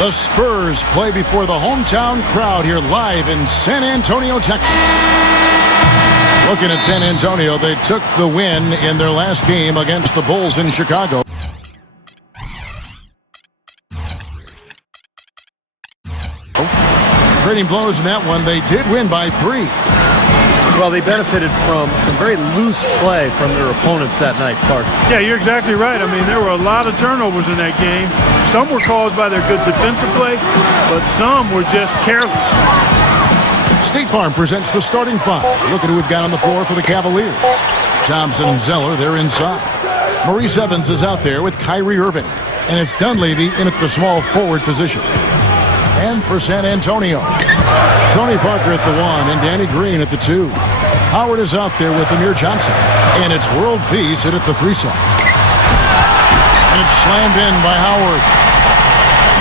The Spurs play before the hometown crowd here live in San Antonio, Texas. Looking at San Antonio, they took the win in their last game against the Bulls in Chicago. Trading blows in that one. They did win by 3. Well, they benefited from some very loose play from their opponents that night, Clark. Yeah, you're exactly right. I mean, there were a lot of turnovers in that game. Some were caused by their good defensive play, but some were just careless. State Farm presents the starting 5. Look at who we've got on the floor for the Cavaliers. Thompson and Zeller, they're inside. Maurice Evans is out there with Kyrie Irving. And it's Dunleavy in at the small forward position. And for San Antonio, Tony Parker at the 1 and Danny Green at the 2. Howard is out there with Amir Johnson. And it's World Peace at the 3 slot. And it's slammed in by Howard.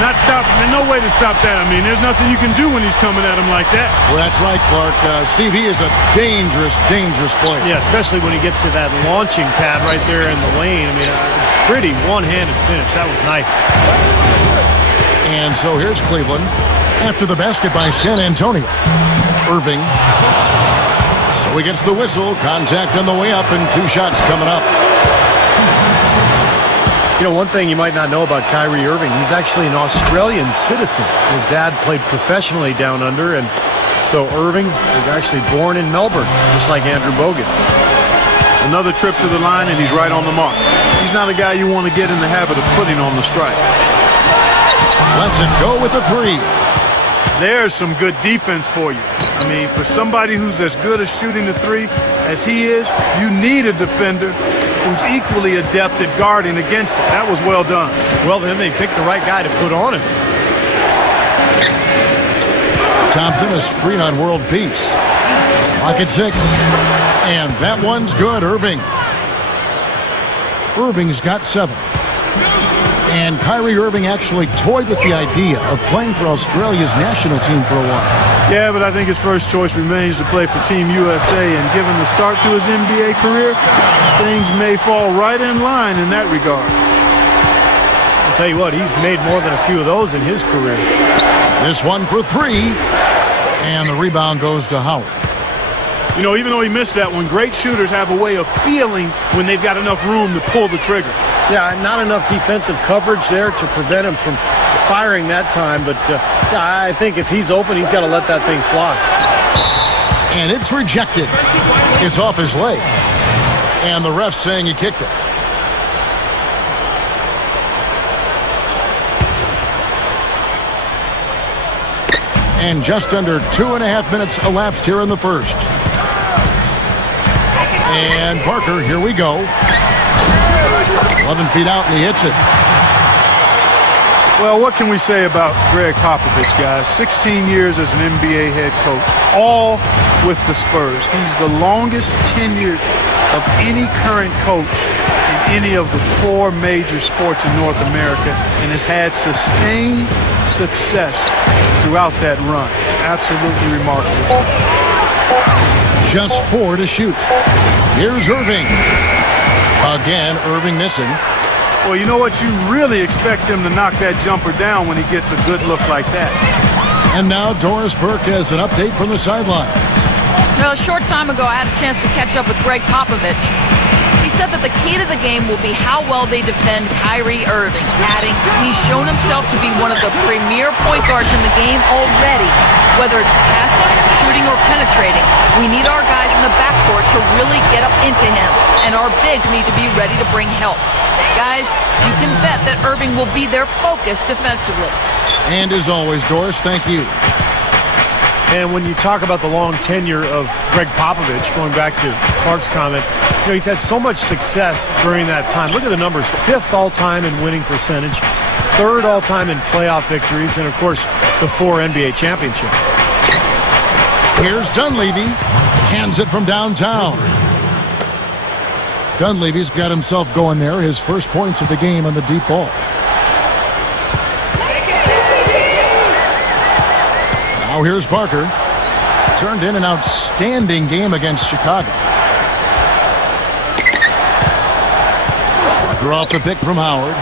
Not stopping. There's no way to stop that. I mean, there's nothing you can do when he's coming at him like that. Well, that's right, Clark. Steve, he is a dangerous, dangerous player. Yeah, especially when he gets to that launching pad right there in the lane. I mean, pretty one-handed finish. That was nice. And so here's Cleveland after the basket by San Antonio. Irving. So he gets the whistle. Contact on the way up and 2 shots coming up. You know, one thing you might not know about Kyrie Irving, he's actually an Australian citizen. His dad played professionally down under, and so Irving was actually born in Melbourne, just like Andrew Bogut. Another trip to the line, and he's right on the mark. He's not a guy you want to get in the habit of putting on the strike. Lets it go with the 3. There's some good defense for you. I mean, for somebody who's as good at shooting the 3 as he is, you need a defender who's equally adept at guarding against it. That was well done. Well, then they picked the right guy to put on him. Thompson, a screen on World Peace. Lock at 6. And that one's good, Irving. Irving's got 7. And Kyrie Irving actually toyed with the idea of playing for Australia's national team for a while. Yeah, but I think his first choice remains to play for Team USA, and given the start to his NBA career, things may fall right in line in that regard. I'll tell you what, he's made more than a few of those in his career. This one for 3, and the rebound goes to Howard. You know, even though he missed that one, great shooters have a way of feeling when they've got enough room to pull the trigger. Yeah, not enough defensive coverage there to prevent him from firing that time, but I think if he's open, he's got to let that thing fly. And it's rejected. It's off his leg. And the ref's saying he kicked it. And just under 2.5 minutes elapsed here in the first. And Parker, here we go. 11 feet out, and he hits it. Well, what can we say about Greg Popovich, guys? 16 years as an NBA head coach, all with the Spurs. He's the longest tenured of any current coach in any of the 4 major sports in North America, and has had sustained success throughout that run. Absolutely remarkable. Just 4 to shoot. Here's Irving. Again, Irving missing. Well, you know what? You really expect him to knock that jumper down when he gets a good look like that. And now Doris Burke has an update from the sidelines. Well, a short time ago, I had a chance to catch up with Greg Popovich. He said that the key to the game will be how well they defend Kyrie Irving, adding he's shown himself to be one of the premier point guards in the game already. Whether it's passing, shooting, or penetrating, we need our guys in the backcourt to really get up into him, and our bigs need to be ready to bring help. Guys, you can bet that Irving will be their focus defensively. And as always, Doris, thank you. And when you talk about the long tenure of Greg Popovich, going back to Clark's comment, you know, he's had so much success during that time. Look at the numbers: 5th all-time in winning percentage, 3rd all-time in playoff victories, and of course, the 4 NBA championships. Here's Dunleavy. Hands it from downtown. Dunleavy's got himself going there. His first points of the game on the deep ball. Now here's Parker. Turned in an outstanding game against Chicago. Parker off the pick from Howard.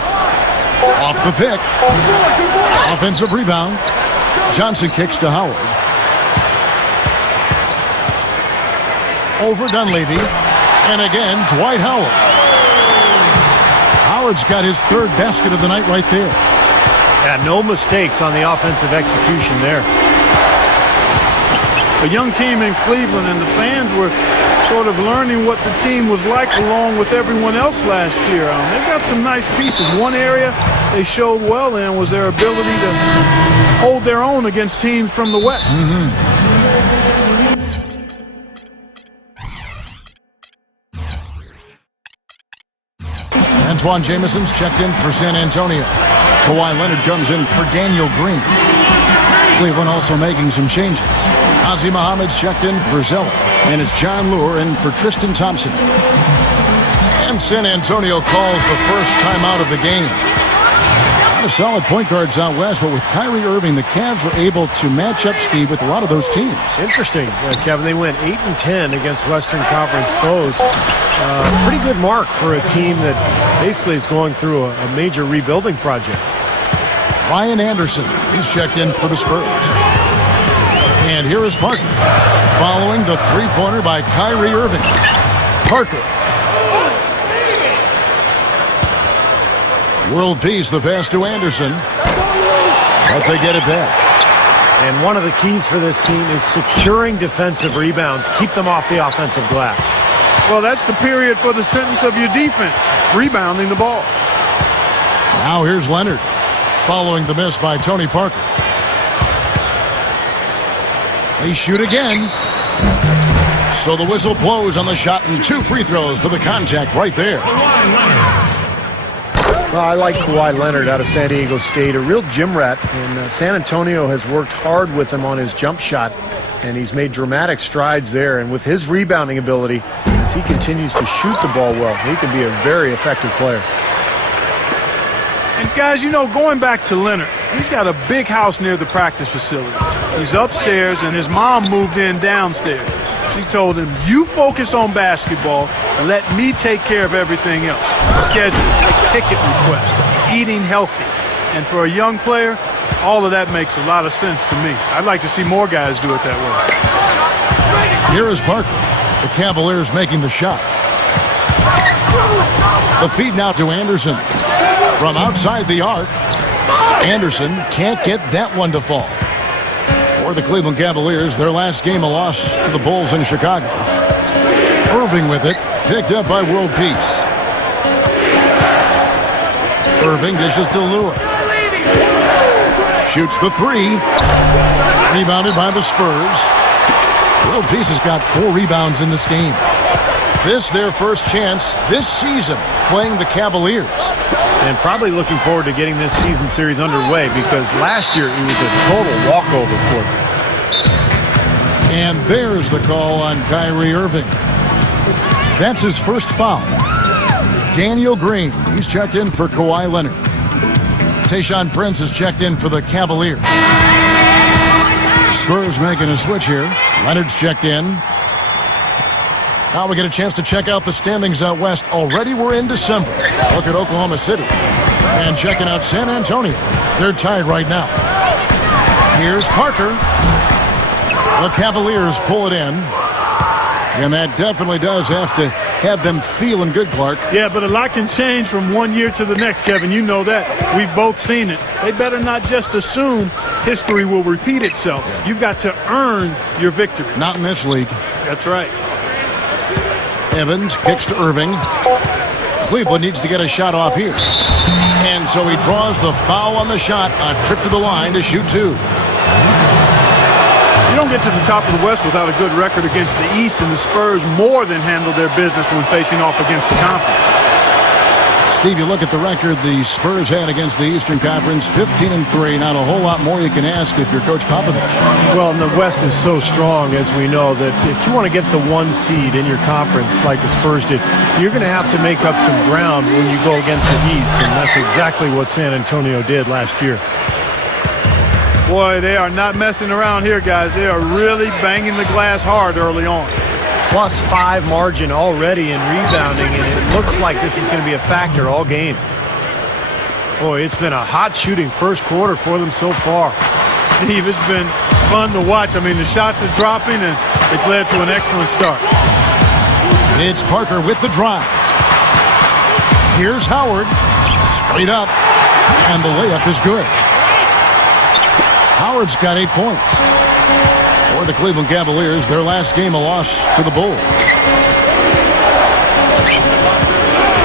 Off the pick. Offensive rebound. Johnson kicks to Howard. Over Dunleavy. And again, Dwight Howard. Howard's got his third basket of the night right there. Yeah, no mistakes on the offensive execution there. A young team in Cleveland, and the fans were sort of learning what the team was like along with everyone else last year. They've got some nice pieces. One area they showed well in was their ability to hold their own against teams from the West. Antoine Jameson's checked in for San Antonio. Kawhi Leonard comes in for Daniel Green. Cleveland also making some changes. Ozzie Muhammad's checked in for Zeller. And it's John Lure in for Tristan Thompson. And San Antonio calls the first timeout of the game. A lot of solid point guards out west, but with Kyrie Irving, the Cavs were able to match up, Steve, with a lot of those teams. Interesting, Kevin. They went 8-10 against Western Conference foes. Pretty good mark for a team that basically is going through a major rebuilding project. Ryan Anderson, he's checked in for the Spurs. And here is Parker, following the three-pointer by Kyrie Irving. Parker. World peace, the pass to Anderson. But they get it back. And one of the keys for this team is securing defensive rebounds. Keep them off the offensive glass. Well, that's the period for the sentence of your defense, rebounding the ball. Now here's Leonard, following the miss by Tony Parker. They shoot again. So the whistle blows on the shot, and 2 free throws for the contact right there. Well, I like Kawhi Leonard out of San Diego State, a real gym rat, and San Antonio has worked hard with him on his jump shot, and he's made dramatic strides there. And with his rebounding ability, as he continues to shoot the ball well, he can be a very effective player. And guys, you know, going back to Leonard, he's got a big house near the practice facility. He's upstairs, and his mom moved in downstairs. She told him, you focus on basketball, let me take care of everything else. Schedule, ticket request, eating healthy. And for a young player, all of that makes a lot of sense to me. I'd like to see more guys do it that way. Here is Parker. The Cavaliers making the shot. The feed now to Anderson. From outside the arc, Anderson can't get that one to fall. For the Cleveland Cavaliers, their last game a loss to the Bulls in Chicago. Irving with it, picked up by World Peace. Irving dishes to Lure. Shoots the 3. Rebounded by the Spurs. World Peace has got 4 rebounds in this game. This their first chance this season playing the Cavaliers. And probably looking forward to getting this season series underway, because last year it was a total walkover for them. And there's the call on Kyrie Irving. That's his first foul. Daniel Green, he's checked in for Kawhi Leonard. Tayshaun Prince is checked in for the Cavaliers. The Spurs making a switch here. Leonard's checked in. Now we get a chance to check out the standings out west. Already we're in December. Look at Oklahoma City. And checking out San Antonio. They're tied right now. Here's Parker. The Cavaliers pull it in. And that definitely does have to have them feeling good, Clark. Yeah, but a lot can change from one year to the next, Kevin. You know that. We've both seen it. They better not just assume history will repeat itself. Yeah. You've got to earn your victory. Not in this league. That's right. Evans kicks to Irving. Cleveland needs to get a shot off here. And so he draws the foul on the shot. A trip to the line to shoot 2. You don't get to the top of the West without a good record against the East, and the Spurs more than handled their business when facing off against the conference. Steve, you look at the record the Spurs had against the Eastern Conference, 15-3. Not a whole lot more you can ask if you're Coach Popovich. Well, and the West is so strong, as we know, that if you want to get the 1 seed in your conference like the Spurs did, you're going to have to make up some ground when you go against the East, and that's exactly what San Antonio did last year. Boy, they are not messing around here, guys. They are really banging the glass hard early on. +5 margin already in rebounding, and it looks like this is going to be a factor all game. Boy, it's been a hot shooting first quarter for them so far. Steve, it's been fun to watch. I mean, the shots are dropping, and it's led to an excellent start. It's Parker with the drive. Here's Howard. Straight up. And the layup is good. Howard's got 8 points. For the Cleveland Cavaliers, their last game a loss to the Bulls.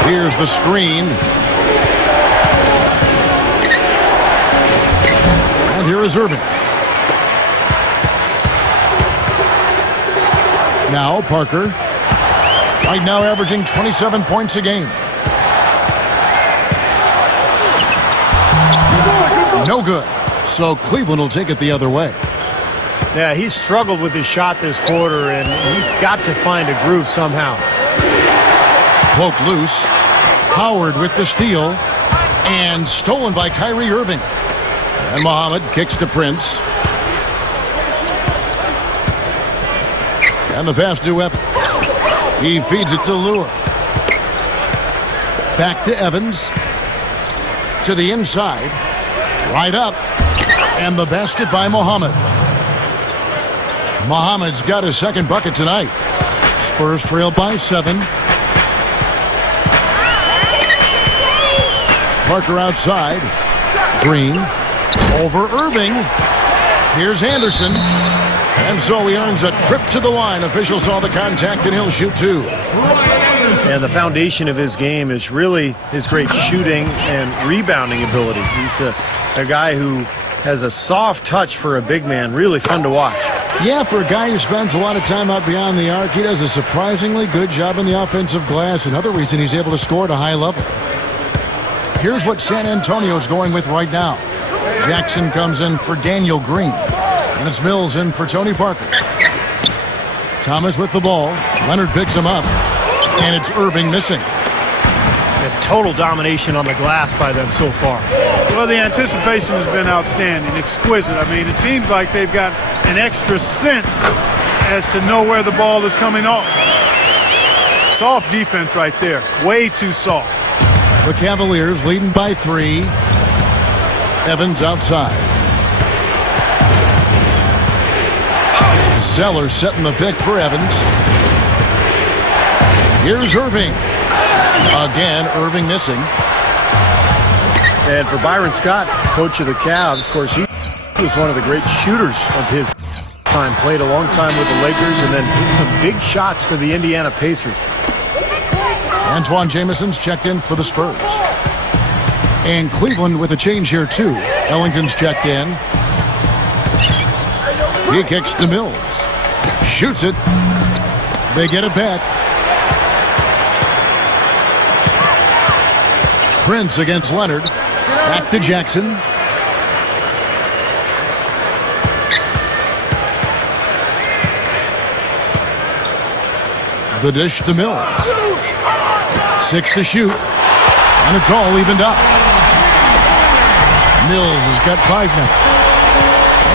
Here's the screen. And here is Irving. Now Parker. Right now averaging 27 points a game. No good. So Cleveland will take it the other way. Yeah, he's struggled with his shot this quarter, and he's got to find a groove somehow. Poked loose. Howard with the steal. And stolen by Kyrie Irving. And Muhammad kicks to Prince. And the pass to Evans. He feeds it to Lure. Back to Evans. To the inside. Right up. And the basket by Muhammad. Muhammad's got his second bucket tonight. Spurs trail by 7. Parker outside. Green. Over Irving. Here's Anderson. And so he earns a trip to the line. Officials saw the contact, and he'll shoot 2. And the foundation of his game is really his great shooting and rebounding ability. He's a guy who has a soft touch for a big man. Really fun to watch. Yeah, for a guy who spends a lot of time out beyond the arc, he does a surprisingly good job in the offensive glass. Another reason he's able to score at a high level. Here's what San Antonio's going with right now. Jackson comes in for Daniel Green. And it's Mills in for Tony Parker. Thomas with the ball. Leonard picks him up. And it's Irving missing. And total domination on the glass by them so far. Well, the anticipation has been outstanding, exquisite. I mean, it seems like they've got an extra sense as to know where the ball is coming off. Soft defense right there. Way too soft. The Cavaliers leading by 3. Evans outside. Zeller setting the pick for Evans. Here's Irving. Again, Irving missing. And for Byron Scott, coach of the Cavs, of course, he was one of the great shooters of his time. Played a long time with the Lakers and then hit some big shots for the Indiana Pacers. Antoine Jameson's checked in for the Spurs. And Cleveland with a change here, too. Ellington's checked in. He kicks to Mills. Shoots it. They get it back. Prince against Leonard. Back to Jackson. The dish to Mills. 6 to shoot. And it's all evened up. Mills has got 5 now.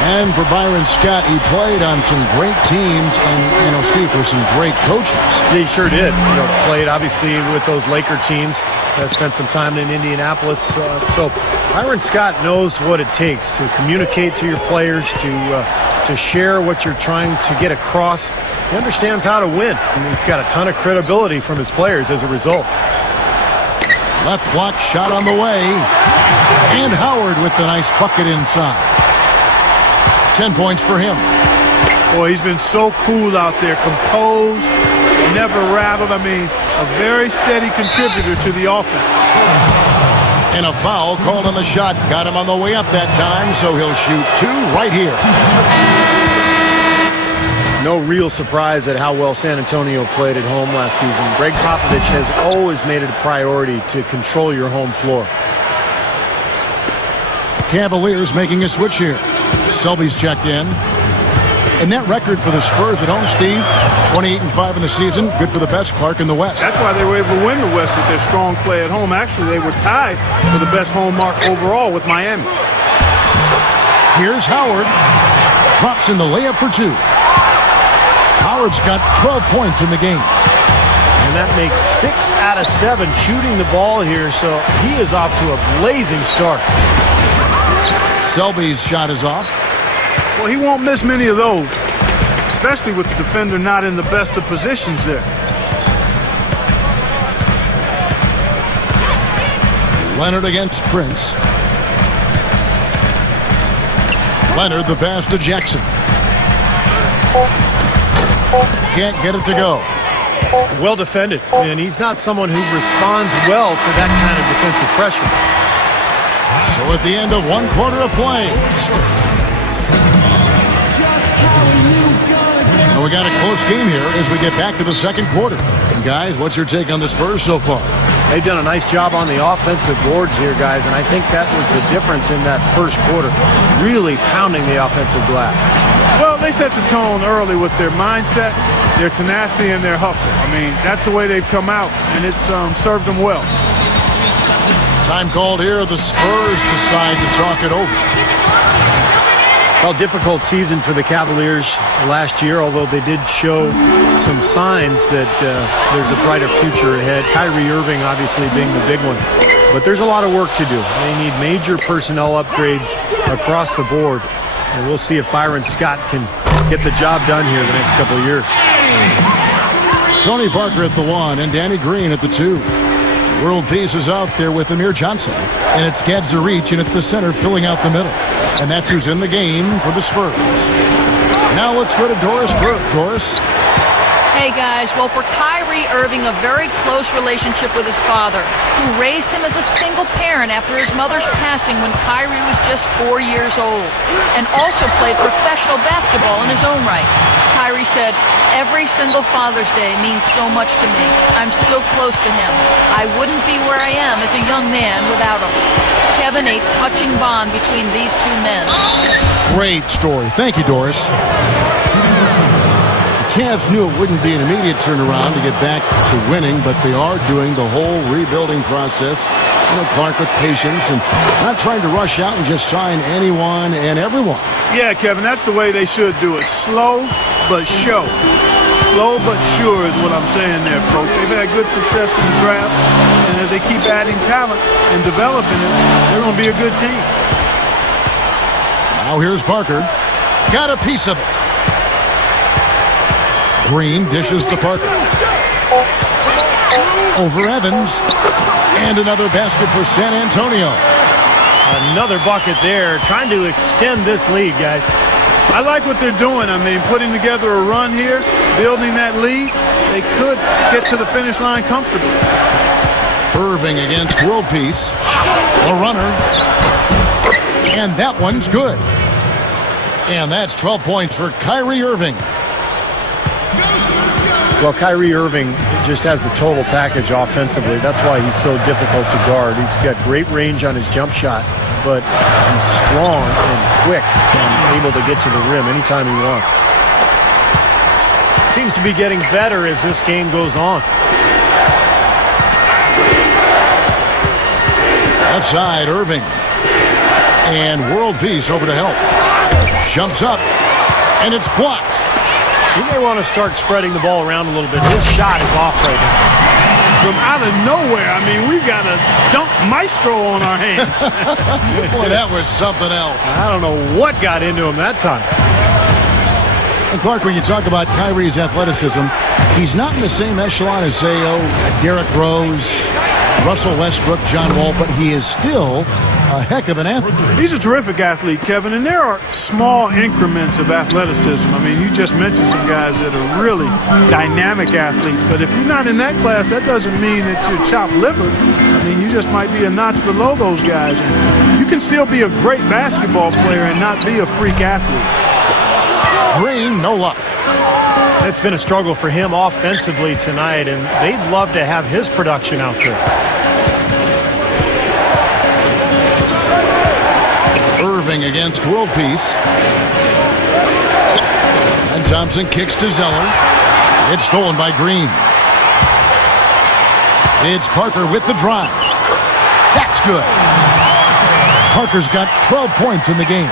And for Byron Scott, he played on some great teams and, Steve, for some great coaches. He sure did. Played, obviously, with those Laker teams. Spent some time in Indianapolis. So Byron Scott knows what it takes to communicate to your players, to share what you're trying to get across. He understands how to win. And he's got a ton of credibility from his players as a result. Left block shot on the way. And Howard with the nice bucket inside. 10 points for him. Boy, he's been so cool out there, composed, never rattled. I mean, a very steady contributor to the offense. And a foul called on the shot. Got him on the way up that time, so he'll shoot 2 right here. No real surprise at how well San Antonio played at home last season. Greg Popovich has always made it a priority to control your home floor. Cavaliers making a switch here. Selby's checked in. And that record for the Spurs at home, Steve, 28-5 in the season. Good for the best, Clark, in the West. That's why they were able to win the West with their strong play at home. Actually, they were tied for the best home mark overall with Miami. Here's Howard. Drops in the layup for 2. Howard's got 12 points in the game. And that makes 6 out of 7 shooting the ball here, so he is off to a blazing start. Selby's shot is off. Well, he won't miss many of those, especially with the defender not in the best of positions there. Leonard against Prince. Leonard, the pass to Jackson. Can't get it to go. Well defended, and he's not someone who responds well to that kind of defensive pressure. So at the end of one quarter of play, and we got a close game here as we get back to the second quarter. And guys, what's your take on the Spurs so far? They've done a nice job on the offensive boards here, guys, and I think that was the difference in that first quarter, really pounding the offensive glass. Well, they set the tone early with their mindset, their tenacity, and their hustle. I mean, that's the way they've come out, and it's served them well. Time called here. The Spurs decide to talk it over. Well, difficult season for the Cavaliers last year, although they did show some signs that there's a brighter future ahead. Kyrie Irving obviously being the big one. But there's a lot of work to do. They need major personnel upgrades across the board. And we'll see if Byron Scott can get the job done here the next couple of years. Tony Parker at the 1 and Danny Green at the 2. World Peace is out there with Amir Johnson. And it's Gadzarich in at the center filling out the middle. And that's who's in the game for the Spurs. Now let's go to Doris Burke. Doris? Hey guys, well, for Kyrie Irving, a very close relationship with his father, who raised him as a single parent after his mother's passing when Kyrie was just 4 years old, and also played professional basketball in his own right. Kyrie said, "Every single Father's Day means so much to me. I'm so close to him. I wouldn't be where I am as a young man without him." Kevin, a touching bond between these two men. Great story. Thank you, Doris. The Cavs knew it wouldn't be an immediate turnaround to get back to winning, but they are doing the whole rebuilding process. You know, Clark with patience and not trying to rush out and just sign anyone and everyone. Yeah, Kevin, that's the way they should do it. Slow but sure. Slow but sure is what I'm saying there, folks. They've had good success in the draft, and as they keep adding talent and developing it, they're going to be a good team. Now here's Parker. Got a piece of it. Green dishes to Parker. Over Evans. And another basket for San Antonio. Another bucket there, trying to extend this lead, guys. I like what they're doing. I mean, putting together a run here, building that lead. They could get to the finish line comfortably. Irving against World Peace. A runner. And that one's good. And that's 12 points for Kyrie Irving. Well, Kyrie Irving just has the total package offensively. That's why he's so difficult to guard. He's got great range on his jump shot, but he's strong and quick and able to get to the rim anytime he wants. Seems to be getting better as this game goes on. Left side, Irving. And World Peace over to help. Jumps up, and it's blocked. He may want to start spreading the ball around a little bit. His shot is off right now. From out of nowhere, I mean, we've got a dunk maestro on our hands. Boy, that was something else. I don't know what got into him that time. And Clark, when you talk about Kyrie's athleticism, he's not in the same echelon as, say, Derrick Rose, Russell Westbrook, John Wall, but he is still a heck of an athlete. He's a terrific athlete, Kevin, and there are small increments of athleticism. I mean, you just mentioned some guys that are really dynamic athletes, but if you're not in that class, that doesn't mean that you're chopped liver. I mean, you just might be a notch below those guys. And you can still be a great basketball player and not be a freak athlete. Green, no luck. It's been a struggle for him offensively tonight, and they'd love to have his production out there. Irving against World Peace. And Thompson kicks to Zeller. It's stolen by Green. It's Parker with the drive. That's good. Parker's got 12 points in the game.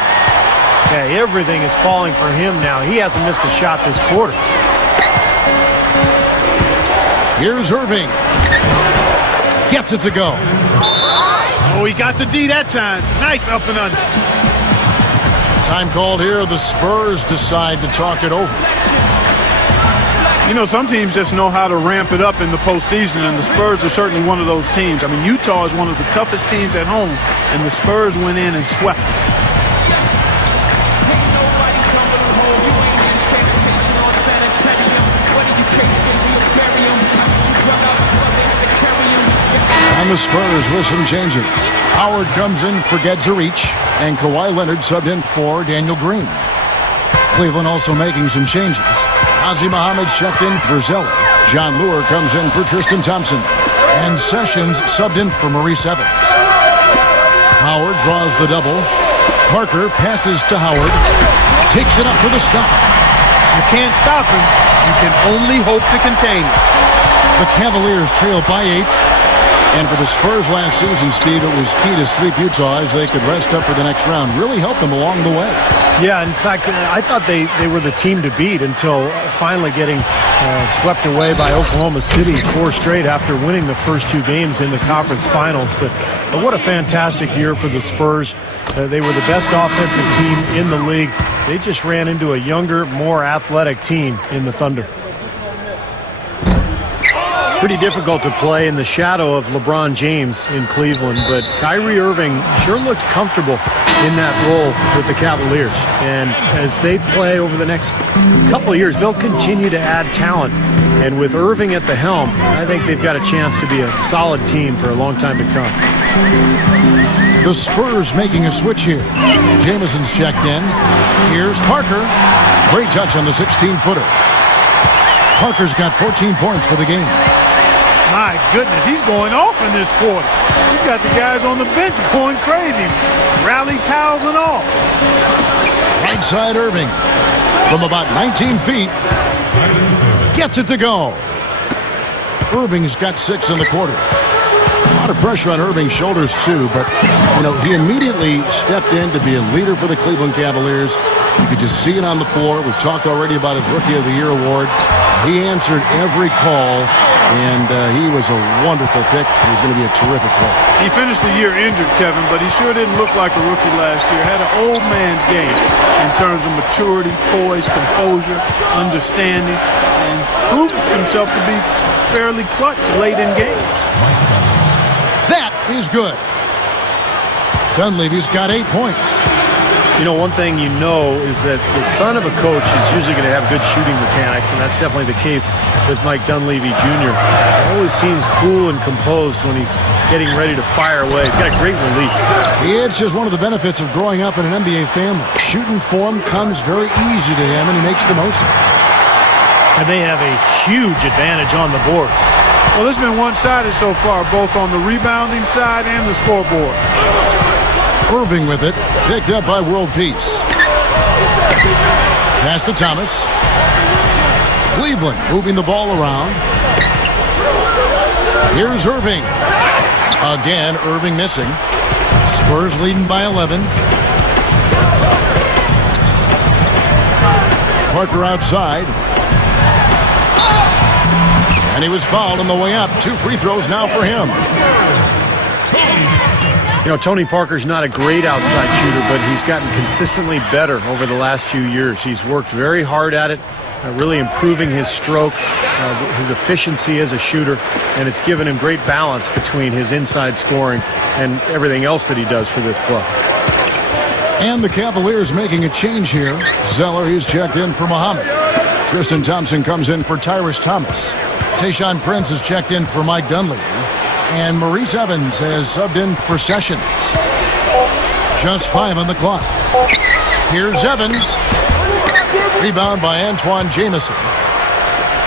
Yeah, everything is falling for him now. He hasn't missed a shot this quarter. Here's Irving. Gets it to go. Oh, he got the D that time. Nice up and under. Time called here. The Spurs decide to talk it over. You know, some teams just know how to ramp it up in the postseason, and the Spurs are certainly one of those teams. I mean, Utah is one of the toughest teams at home, and the Spurs went in and swept them. And the Spurs with some changes. Howard comes in for Gedzarich, and Kawhi Leonard subbed in for Daniel Green. Cleveland also making some changes. Ozzie Muhammad's checked in for Zeller. John Lure comes in for Tristan Thompson. And Sessions subbed in for Maurice Evans. Howard draws the double. Parker passes to Howard. Takes it up for the stuff. You can't stop him. You can only hope to contain him. The Cavaliers trail by 8. And for the Spurs last season, Steve, it was key to sweep Utah as they could rest up for the next round. Really helped them along the way. Yeah, in fact, I thought they were the team to beat until finally getting swept away by Oklahoma City 4 straight after winning the first 2 games in the conference finals. But what a fantastic year for the Spurs. They were the best offensive team in the league. They just ran into a younger, more athletic team in the Thunder. Pretty difficult to play in the shadow of LeBron James in Cleveland, but Kyrie Irving sure looked comfortable in that role with the Cavaliers. And as they play over the next couple of years, they'll continue to add talent. And with Irving at the helm, I think they've got a chance to be a solid team for a long time to come. The Spurs making a switch here. Jameson's checked in. Here's Parker. Great touch on the 16-footer. Parker's got 14 points for the game. My goodness, he's going off in this quarter. He's got the guys on the bench going crazy. Rally towels and all. Right side Irving. From about 19 feet. Gets it to go. Irving's got 6 in the quarter. A lot of pressure on Irving's shoulders, too. But, you know, he immediately stepped in to be a leader for the Cleveland Cavaliers. You could just see it on the floor. We've talked already about his Rookie of the Year award. He answered every call, and he was a wonderful pick. He's going to be a terrific player. He finished the year injured, Kevin, but he sure didn't look like a rookie last year. Had an old man's game in terms of maturity, poise, composure, understanding, and proved himself to be fairly clutch late in games. That is good. Dunleavy's got 8 points. You know, one thing you know is that the son of a coach is usually going to have good shooting mechanics, and that's definitely the case with Mike Dunleavy Jr. He always seems cool and composed when he's getting ready to fire away. He's got a great release. It's just one of the benefits of growing up in an NBA family. Shooting form comes very easy to him, and he makes the most of it. And they have a huge advantage on the boards. Well, it's been one-sided so far, both on the rebounding side and the scoreboard. Irving with it, picked up by World Peace. Pass to Thomas. Cleveland moving the ball around. Here's Irving. Again, Irving missing. Spurs leading by 11. Parker outside. And he was fouled on the way up. 2 free throws now for him. You know, Tony Parker's not a great outside shooter, but he's gotten consistently better over the last few years. He's worked very hard at it, really improving his stroke, his efficiency as a shooter, and it's given him great balance between his inside scoring and everything else that he does for this club. And the Cavaliers making a change here. Zeller, he's checked in for Muhammad. Tristan Thompson comes in for Tyrese Thomas. Tayshaun Prince is checked in for Mike Dunleavy. And Maurice Evans has subbed in for Sessions. Just 5 on the clock. Here's Evans. Rebound by Antoine Jamison.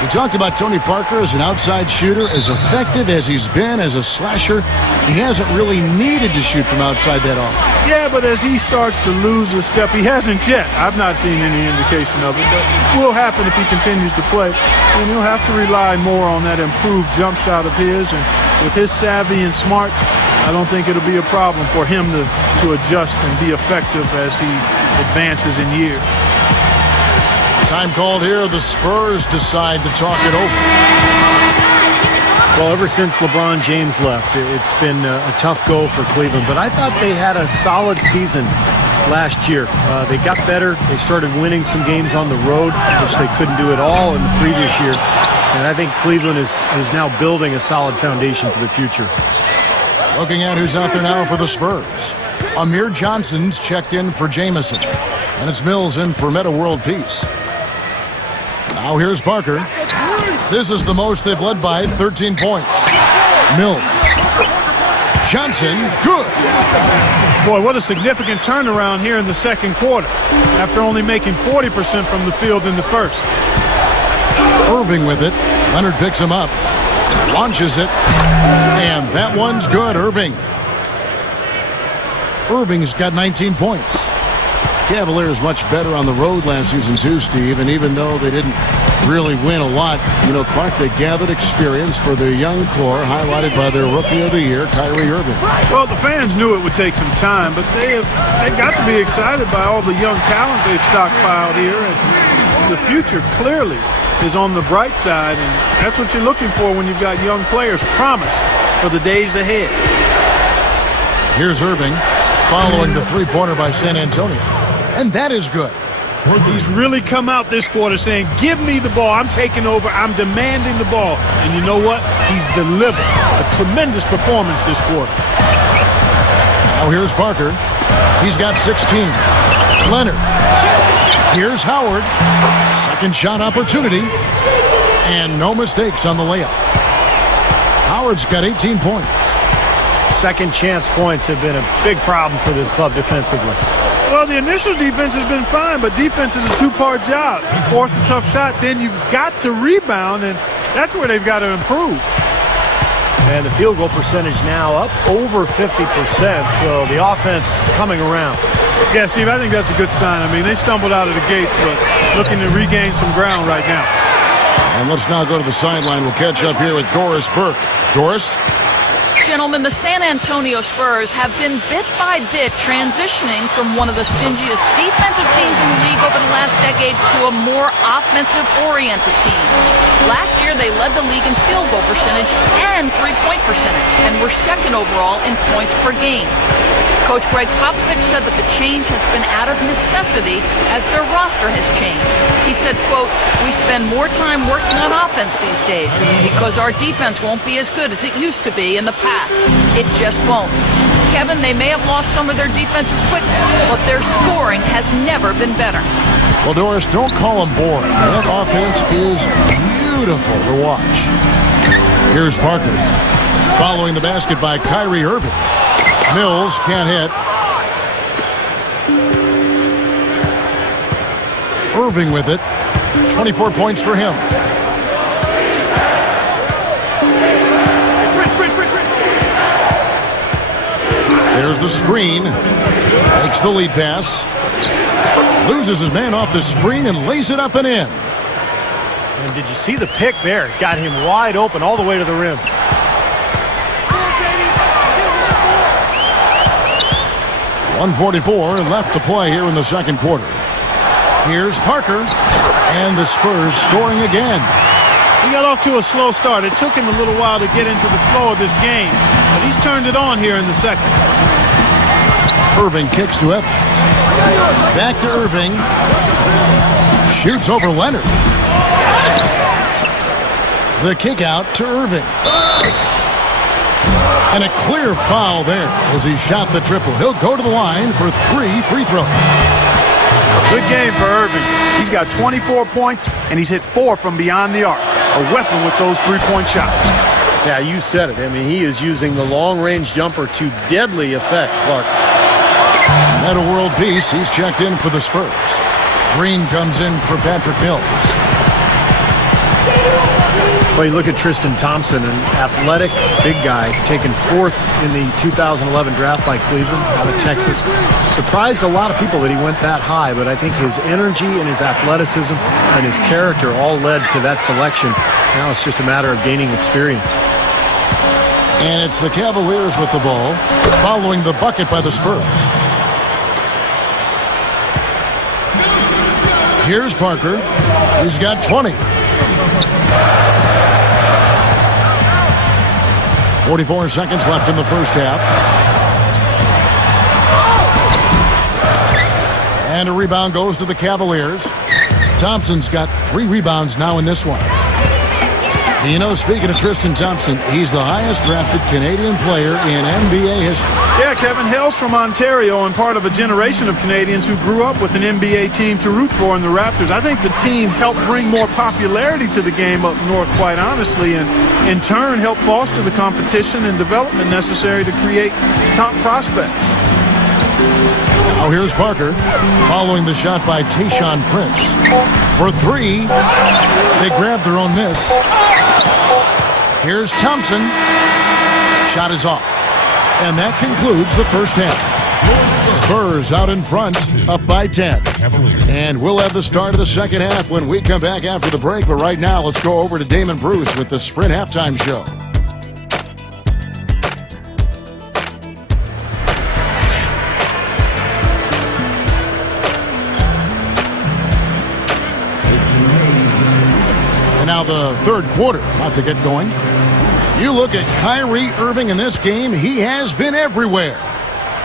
We talked about Tony Parker as an outside shooter. As effective as he's been as a slasher, he hasn't really needed to shoot from outside that often. Yeah, but as he starts to lose a step, he hasn't yet. I've not seen any indication of it, but it will happen if he continues to play. And he'll have to rely more on that improved jump shot of his. And with his savvy and smart, I don't think it'll be a problem for him to adjust and be effective as he advances in years. Time called here. The Spurs decide to talk it over. Well, ever since LeBron James left, it's been a tough go for Cleveland. But I thought they had a solid season last year. They got better. They started winning some games on the road, which they couldn't do at all in the previous year. And I think Cleveland is now building a solid foundation for the future. Looking at who's out there now for the Spurs. Amir Johnson's checked in for Jamison. And it's Mills in for Meta World Peace. Now here's Parker. This is the most they've led by 13 points. Mills. Johnson, good. Boy, what a significant turnaround here in the second quarter after only making 40% from the field in the first. Irving with it. Leonard picks him up. Launches it. And that one's good, Irving. Irving's got 19 points. Cavaliers much better on the road last season too, Steve, and even though they didn't really win a lot, Clark, they gathered experience for their young core, highlighted by their Rookie of the Year, Kyrie Irving. Well, the fans knew it would take some time, but they've got to be excited by all the young talent they've stockpiled here, and the future clearly is on the bright side, and that's what you're looking for when you've got young players. Promise for the days ahead. Here's Irving following the three-pointer by San Antonio. And that is good. He's really come out this quarter saying, give me the ball. I'm taking over. I'm demanding the ball. And you know what? He's delivered a tremendous performance this quarter. Now here's Parker. He's got 16. Leonard. Here's Howard. Second shot opportunity. And no mistakes on the layup. Howard's got 18 points. Second chance points have been a big problem for this club defensively. Well, the initial defense has been fine, but defense is a two-part job. You force a tough shot, then you've got to rebound, and that's where they've got to improve. And the field goal percentage now up over 50%, so the offense coming around. Yeah, Steve, I think that's a good sign. I mean, they stumbled out of the gates, but looking to regain some ground right now. And let's now go to the sideline. We'll catch up here with Doris Burke. Doris? Gentlemen, the San Antonio Spurs have been bit by bit transitioning from one of the stingiest defensive teams in the league over the last decade to a more offensive-oriented team. Last year, they led the league in field goal percentage and three-point percentage, and were second overall in points per game. Coach Greg Popovich said that the change has been out of necessity as their roster has changed. He said, quote, "We spend more time working on offense these days because our defense won't be as good as it used to be in the past. It just won't." Kevin, they may have lost some of their defensive quickness, but their scoring has never been better. Well, Doris, don't call them boring. That offense is beautiful to watch. Here's Parker. Following the basket by Kyrie Irving. Mills can't hit. Irving with it. 24 points for him. There's the screen. Makes the lead pass. Loses his man off the screen and lays it up and in. And did you see the pick there? Got him wide open all the way to the rim. 1:44 left to play here in the second quarter. Here's Parker. And the Spurs scoring again. He got off to a slow start. It took him a little while to get into the flow of this game, but he's turned it on here in the second. Irving kicks to Evans. Back to Irving. Shoots over Leonard. The kick out to Irving. And a clear foul there as he shot the triple. He'll go to the line for 3 free throws. Good game for Irving. He's got 24 points, and he's hit 4 from beyond the arc. A weapon with those three-point shots. Yeah, you said it. I mean, he is using the long-range jumper to deadly effect, Clark. Meta World Peace, he's checked in for the Spurs. Green comes in for Patrick Mills. Well, you look at Tristan Thompson, an athletic, big guy, taken 4th in the 2011 draft by Cleveland out of Texas. Surprised a lot of people that he went that high, but I think his energy and his athleticism and his character all led to that selection. Now it's just a matter of gaining experience. And it's the Cavaliers with the ball, following the bucket by the Spurs. Here's Parker. He's got 20. 44 seconds left in the first half. And a rebound goes to the Cavaliers. Thompson's got 3 rebounds now in this one. You know, speaking of Tristan Thompson, he's the highest drafted Canadian player in NBA history. Yeah, Kevin hails from Ontario and part of a generation of Canadians who grew up with an NBA team to root for in the Raptors. I think the team helped bring more popularity to the game up north, quite honestly, and in turn helped foster the competition and development necessary to create top prospects. Now here's Parker following the shot by Tayshaun Prince. For 3, they grab their own miss. Here's Thompson. Shot is off. And that concludes the first half. Spurs out in front, up by 10. And we'll have the start of the second half when we come back after the break. But right now, let's go over to Damon Bruce with the Sprint Halftime Show. And now the third quarter about to get going. You look at Kyrie Irving in this game, he has been everywhere.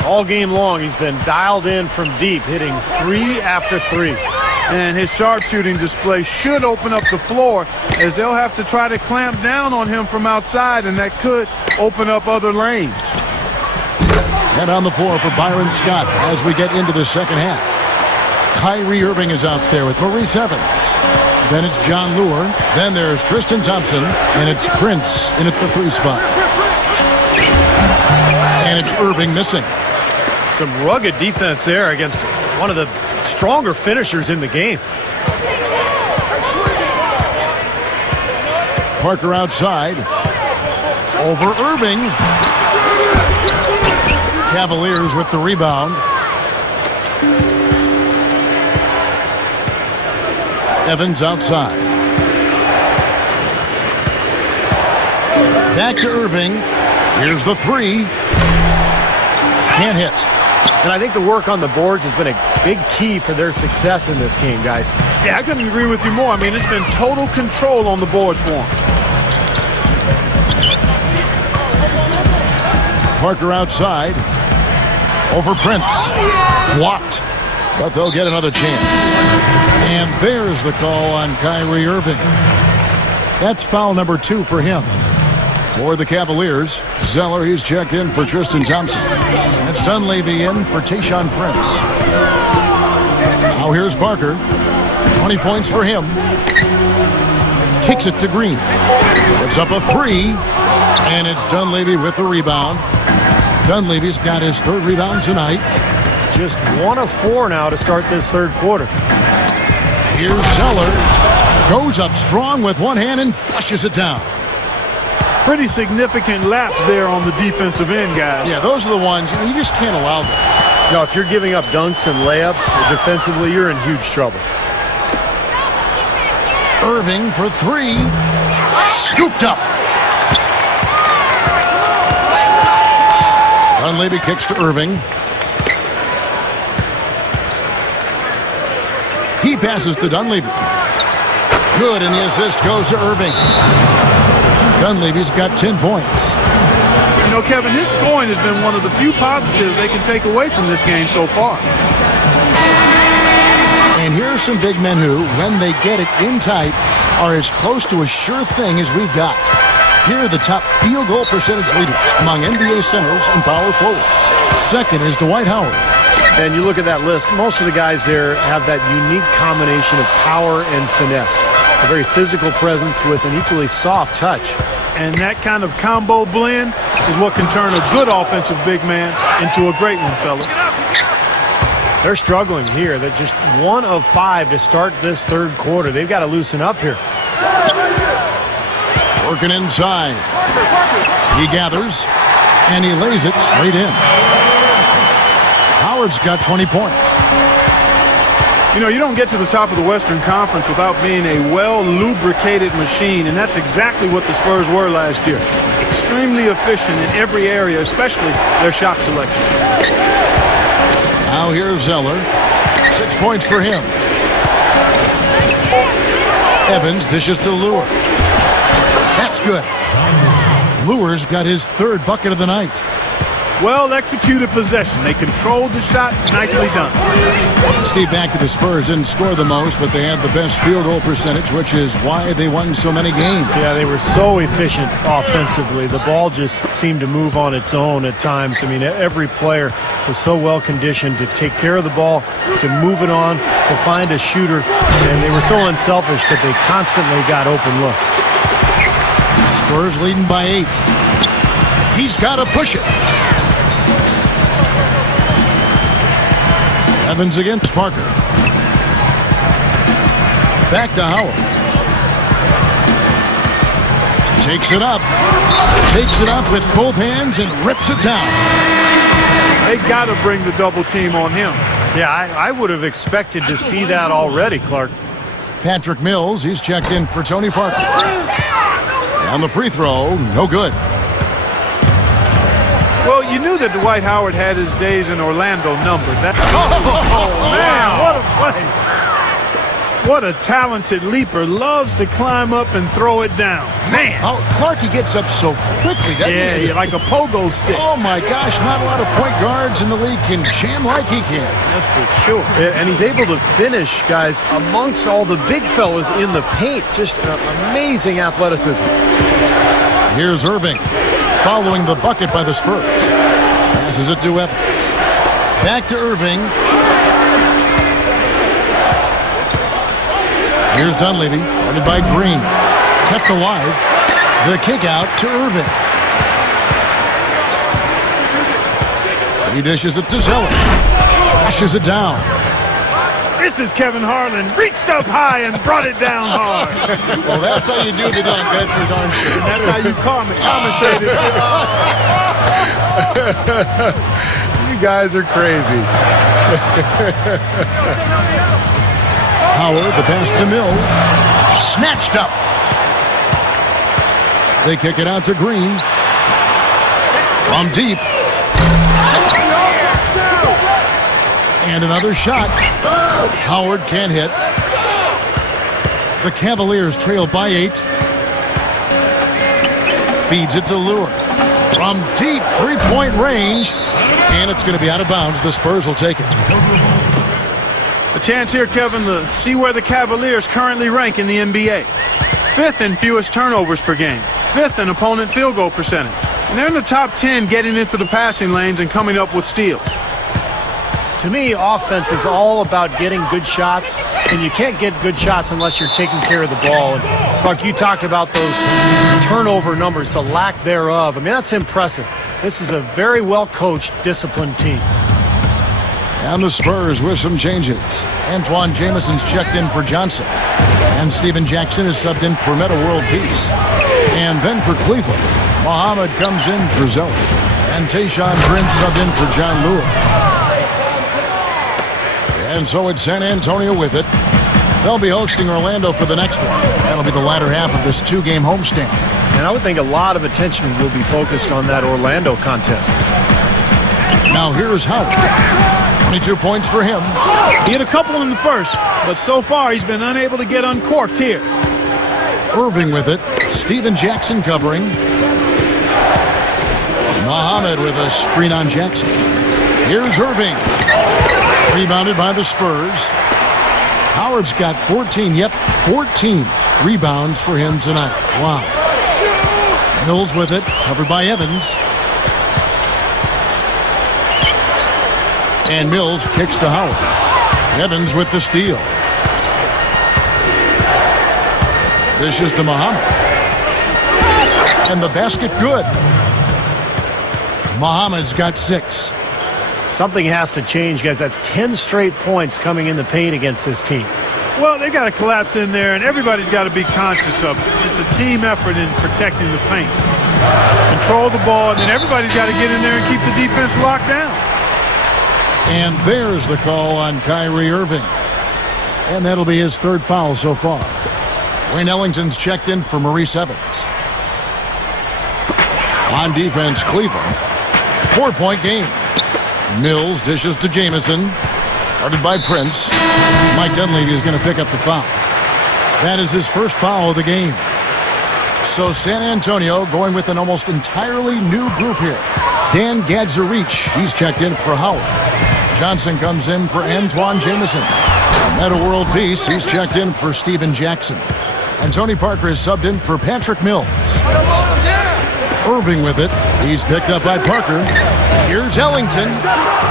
All game long, he's been dialed in from deep, hitting 3 after 3. And his sharpshooting display should open up the floor, as they'll have to try to clamp down on him from outside, and that could open up other lanes. And on the floor for Byron Scott as we get into the second half. Kyrie Irving is out there with Maurice Evans. Then it's John Lure. Then there's Tristan Thompson. And it's Prince in at the 3 spot. And it's Irving missing. Some rugged defense there against one of the stronger finishers in the game. Parker outside. Over Irving. Cavaliers with the rebound. Evans outside. Back to Irving. Here's the 3. Can't hit. And I think the work on the boards has been a big key for their success in this game, guys. Yeah, I couldn't agree with you more. I mean, it's been total control on the boards for him. Parker outside. Over Prince. Blocked. But they'll get another chance. And there's the call on Kyrie Irving. That's foul number 2 for him. For the Cavaliers, Zeller, he's checked in for Tristan Thompson. That's Dunleavy in for Tayshaun Prince. Now here's Parker. 20 points for him. Kicks it to Green. Puts up a 3. And it's Dunleavy with the rebound. Dunleavy's got his 3rd rebound tonight. Just 1 of 4 now to start this third quarter. Here's Zeller. Goes up strong with one hand and flushes it down. Pretty significant laps there on the defensive end, guys. Yeah, those are the ones you just can't allow that. No, if you're giving up dunks and layups defensively, you're in huge trouble. Irving for 3. Scooped up. Dunleavy kicks to Irving. He passes to Dunleavy. Good, and the assist goes to Irving. Dunleavy's got 10 points. You know, Kevin, his scoring has been one of the few positives they can take away from this game so far. And here are some big men who, when they get it in tight, are as close to a sure thing as we've got. Here are the top field goal percentage leaders among NBA centers and power forwards. Second is Dwight Howard. And you look at that list, most of the guys there have that unique combination of power and finesse. A very physical presence with an equally soft touch. And that kind of combo blend is what can turn a good offensive big man into a great one, fellas. They're struggling here. They're just 1 of 5 to start this third quarter. They've got to loosen up here. Working inside. He gathers, and he lays it straight in. Howard's got 20 points. You know, you don't get to the top of the Western Conference without being a well-lubricated machine, and that's exactly what the Spurs were last year. Extremely efficient in every area, especially their shot selection. Now here's Zeller. 6 points for him. Evans dishes to Lure. That's good. Lure's got his third bucket of the night. Well-executed possession. They controlled the shot. Nicely done. Steve, back to the Spurs. Didn't score the most, but they had the best field goal percentage, which is why they won so many games. Yeah, they were so efficient offensively. The ball just seemed to move on its own at times. I mean, every player was so well conditioned to take care of the ball, to move it on, to find a shooter, and they were so unselfish that they constantly got open looks. Spurs leading by 8. He's got to push it. Evans against Parker. Back to Howard. Takes it up. Takes it up with both hands and rips it down. They got to bring the double team on him. Yeah, I would have expected to see that already, Clark. Patrick Mills, he's checked in for Tony Parker. On the free throw, no good. Well, you knew that Dwight Howard had his days in Orlando numbered. Oh, man, what a play. What a talented leaper. Loves to climb up and throw it down. Man. Oh, Clark, he gets up so quickly, doesn't he? Yeah, like a pogo stick. Oh, my gosh, not a lot of point guards in the league can jam like he can. That's for sure. And he's able to finish, guys, amongst all the big fellas in the paint. Just amazing athleticism. Here's Irving, following the bucket by the Spurs. Passes it to Evans. Back to Irving. Here's Dunleavy, guarded by Green. Kept alive. The kick out to Irving. He dishes it to Zeller. Flushes it down. This is Kevin Harlan. Reached up high and brought it down hard. Well, that's how you do the dunk. That's for darn sure. And that's how you commentate it. You guys are crazy. Howard, the pass to Mills. Snatched up. They kick it out to Green. From deep. And another shot. Howard can't hit. The Cavaliers trail by 8. Feeds it to Lure. From deep three-point range. And it's going to be out of bounds. The Spurs will take it. A chance here, Kevin, to see where the Cavaliers currently rank in the NBA. 5th in fewest turnovers per game. 5th in opponent field goal percentage. And they're in the top 10 getting into the passing lanes and coming up with steals. To me, offense is all about getting good shots, and you can't get good shots unless you're taking care of the ball. And Clark, you talked about those turnover numbers, the lack thereof. I mean, that's impressive. This is a very well-coached, disciplined team. And the Spurs with some changes. Antoine Jameson's checked in for Johnson. And Steven Jackson is subbed in for Meta World Peace. And then for Cleveland, Muhammad comes in for Zeller. And Tayshaun Prince subbed in for John Lewis. And so it's San Antonio with it. They'll be hosting Orlando for the next one. That'll be the latter half of this 2-game homestand. And I would think a lot of attention will be focused on that Orlando contest. Now here's Howard. 22 points for him. He hit a couple in the first, but so far he's been unable to get uncorked here. Irving with it. Steven Jackson covering. Muhammad with a screen on Jackson. Here's Irving. Rebounded by the Spurs. Howard's got 14. Yep, 14 rebounds for him tonight. Wow. Mills with it. Covered by Evans. And Mills kicks to Howard. Evans with the steal. Dishes to Muhammad. And the basket good. Muhammad's got 6. Something has to change, guys. That's 10 straight points coming in the paint against this team. Well, they got to collapse in there, and everybody's got to be conscious of it. It's a team effort in protecting the paint. Control the ball, and then everybody's got to get in there and keep the defense locked down. And there's the call on Kyrie Irving. And that'll be his 3rd foul so far. Wayne Ellington's checked in for Maurice Evans. On defense, Cleveland. 4-point game. Mills dishes to Jameson. Guarded by Prince. Mike Dunleavy is going to pick up the foul. That is his first foul of the game. So San Antonio going with an almost entirely new group here. Dan Gadzarich, he's checked in for Howard. Johnson comes in for Antoine Jamison. Meta World Peace, he's checked in for Steven Jackson. And Tony Parker is subbed in for Patrick Mills. Irving with it. He's picked up by Parker. Here's Ellington.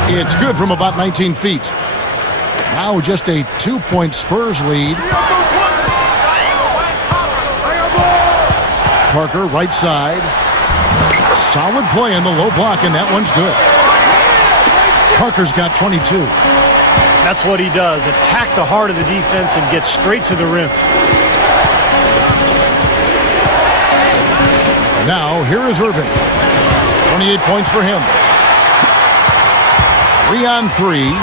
It's good from about 19 feet. Now just a 2-point Spurs lead. Parker, right side. Solid play in the low block, and that one's good. Parker's got 22. That's what he does. Attack the heart of the defense and get straight to the rim. Now, here is Irving. 28 points for him. 3-on-3.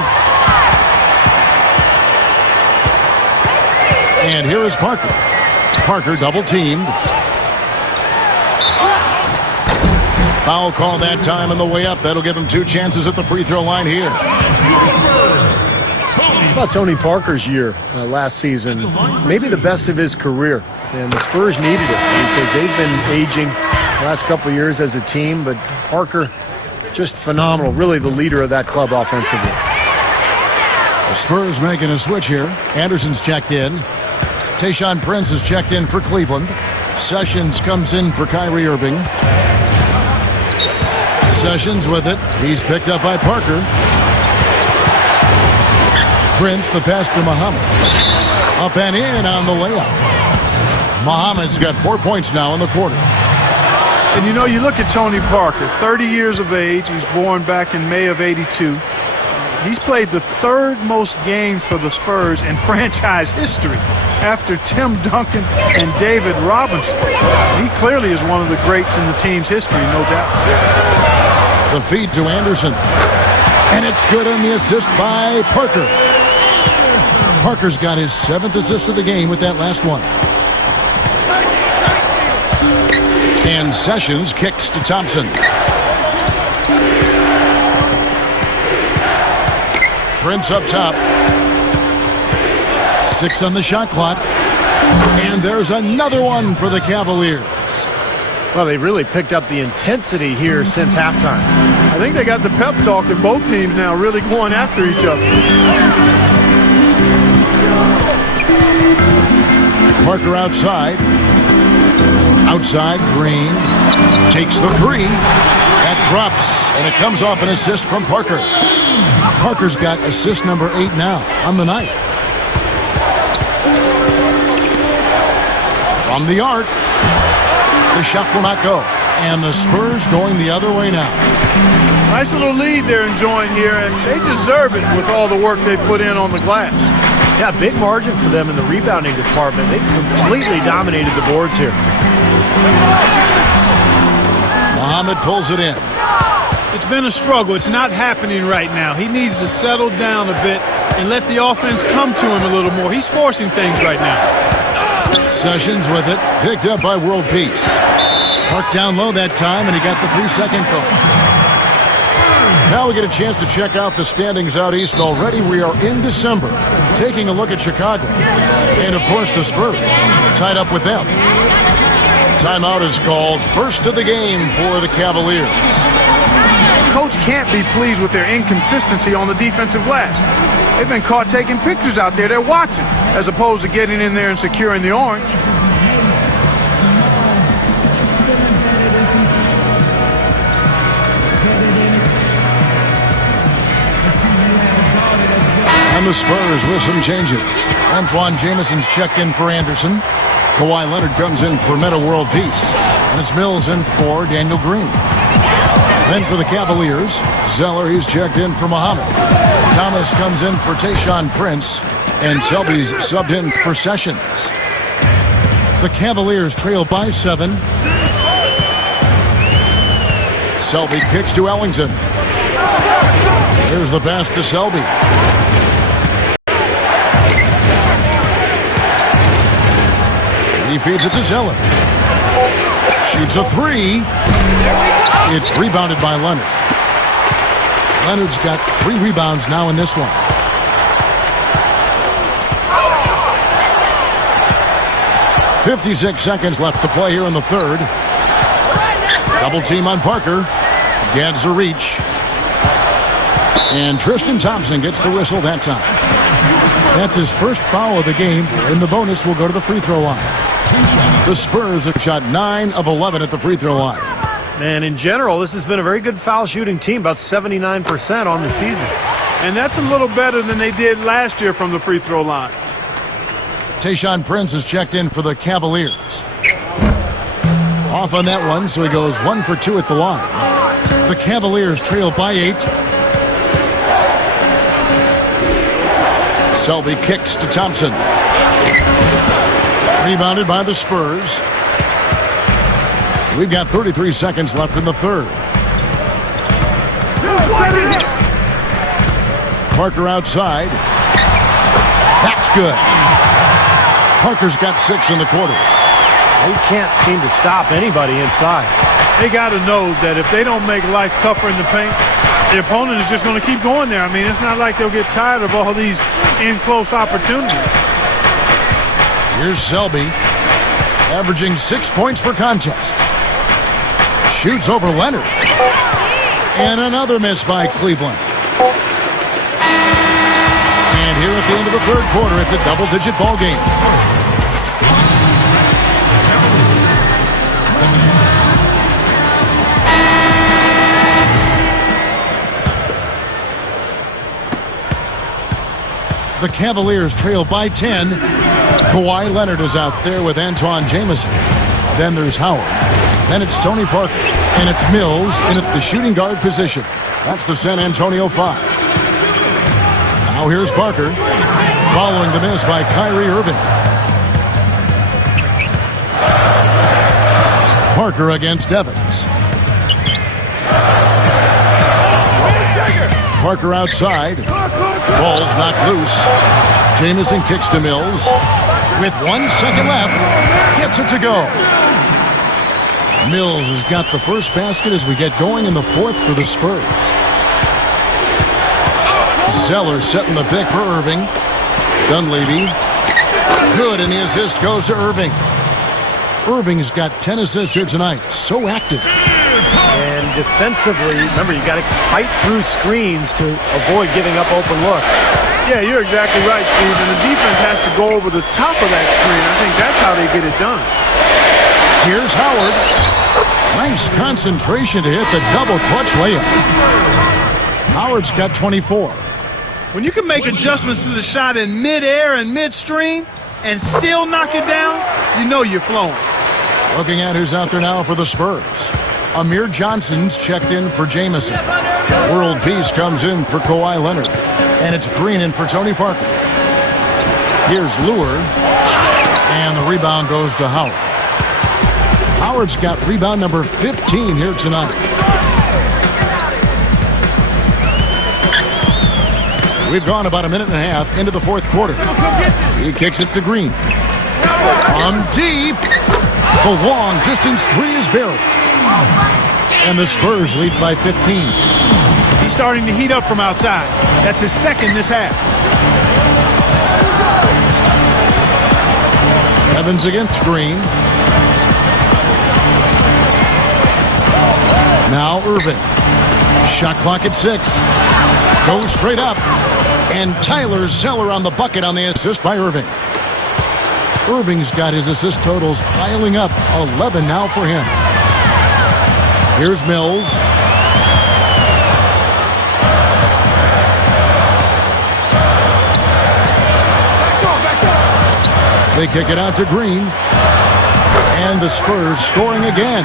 And here is Parker. Parker double-teamed. Foul call that time on the way up. That'll give him 2 chances at the free throw line here. How about Tony Parker's year last season? Maybe the best of his career. And the Spurs needed it because they've been aging the last couple of years as a team. But Parker, just phenomenal. Really the leader of that club offensively. The Spurs making a switch here. Anderson's checked in. Tayshaun Prince is checked in for Cleveland. Sessions comes in for Kyrie Irving. Sessions with it. He's picked up by Parker. Prince, the pass to Muhammad. Up and in on the layup. Muhammad's got 4 points now in the quarter. And you know, you look at Tony Parker, 30 years of age. He's born back in May of '82. He's played the 3rd most games for the Spurs in franchise history after Tim Duncan and David Robinson. He clearly is one of the greats in the team's history, no doubt. The feed to Anderson. And it's good on the assist by Parker. Parker's got his 7th assist of the game with that last one. And Sessions kicks to Thompson. Prince up top. 6 on the shot clock. And there's another one for the Cavaliers. Well, they've really picked up the intensity here since halftime. I think they got the pep talk in both teams now, really going after each other. Parker outside. Outside, Green takes the 3. That drops, and it comes off an assist from Parker. Parker's got assist number 8 now on the night. From the arc. The shot will not go. And the Spurs going the other way now. Nice little lead they're enjoying here, and they deserve it with all the work they put in on the glass. Yeah, big margin for them in the rebounding department. They've completely dominated the boards here. Muhammad pulls it in. It's been a struggle. It's not happening right now. He needs to settle down a bit and let the offense come to him a little more. He's forcing things right now. Sessions with it. Picked up by World Peace. Marked down low that time, and he got the 3-second call. Now we get a chance to check out the standings out east. Already we are in December, taking a look at Chicago. And, of course, the Spurs, tied up with them. Timeout is called. First of the game for the Cavaliers. Coach can't be pleased with their inconsistency on the defensive glass. They've been caught taking pictures out there. They're watching, as opposed to getting in there and securing the orange. And the Spurs with some changes. Antoine Jamison's checked in for Anderson. Kawhi Leonard comes in for Meta World Peace. And it's Mills in for Daniel Green. Then for the Cavaliers, Zeller, he's checked in for Muhammad. Thomas comes in for Tayshaun Prince. And Selby's subbed in for Sessions. The Cavaliers trail by 7. Selby kicks to Ellington. Here's the pass to Selby. He feeds it to Zeller. Shoots a 3. It's rebounded by Leonard. Leonard's got 3 rebounds now in this one. 56 seconds left to play here in the third. Double team on Parker. Gets a reach. And Tristan Thompson gets the whistle that time. That's his first foul of the game, and the bonus will go to the free throw line. The Spurs have shot 9 of 11 at the free throw line. And in general, this has been a very good foul shooting team, about 79% on the season. And that's a little better than they did last year from the free throw line. Tayshaun Prince is checked in for the Cavaliers. Off on that one, so he goes 1 for 2 at the line. The Cavaliers trail by 8. Selby kicks to Thompson. Rebounded by the Spurs. We've got 33 seconds left in the third. Parker outside. That's good. Parker's got 6 in the quarter. He can't seem to stop anybody inside. They got to know that if they don't make life tougher in the paint, the opponent is just going to keep going there. I mean, it's not like they'll get tired of all these in-close opportunities. Here's Selby, averaging 6 points per contest. Shoots over Leonard. And another miss by Cleveland. And here at the end of the third quarter, it's a double-digit ball game. The Cavaliers trail by 10. Kawhi Leonard is out there with Antawn Jamison. Then there's Howard. Then it's Tony Parker. And it's Mills in at the shooting guard position. That's the San Antonio 5. Now here's Parker. Following the miss by Kyrie Irving. Parker against Evans. Parker outside. Ball's knocked loose. Jamison kicks to Mills. With 1 second left, gets it to go. Mills has got the first basket as we get going in the fourth for the Spurs. Zeller setting the pick for Irving. Dunleavy. Good, and the assist goes to Irving. Irving's got 10 assists here tonight. So active. And defensively, remember, you got to fight through screens to avoid giving up open looks. Yeah, you're exactly right, Steve. And the defense has to go over the top of that screen. I think that's how they get it done. Here's Howard. Nice concentration to hit the double clutch layup. Howard's got 24. When you can make adjustments to the shot in midair and midstream and still knock it down, you know you're flowing. Looking at who's out there now for the Spurs. Amir Johnson's checked in for Jamison. World Peace comes in for Kawhi Leonard. And it's Green in for Tony Parker. Here's Lure. And the rebound goes to Howard. Howard's got rebound number 15 here tonight. We've gone about a minute and a half into the fourth quarter. He kicks it to Green. From deep. The long distance three is buried. And the Spurs lead by 15. He's starting to heat up from outside. That's his second this half. Evans against Green. Now Irving. Shot clock at 6. Goes straight up. And Tyler Zeller on the bucket on the assist by Irving. Irving's got his assist totals piling up. 11 now for him. Here's Mills. They kick it out to Green. And the Spurs scoring again.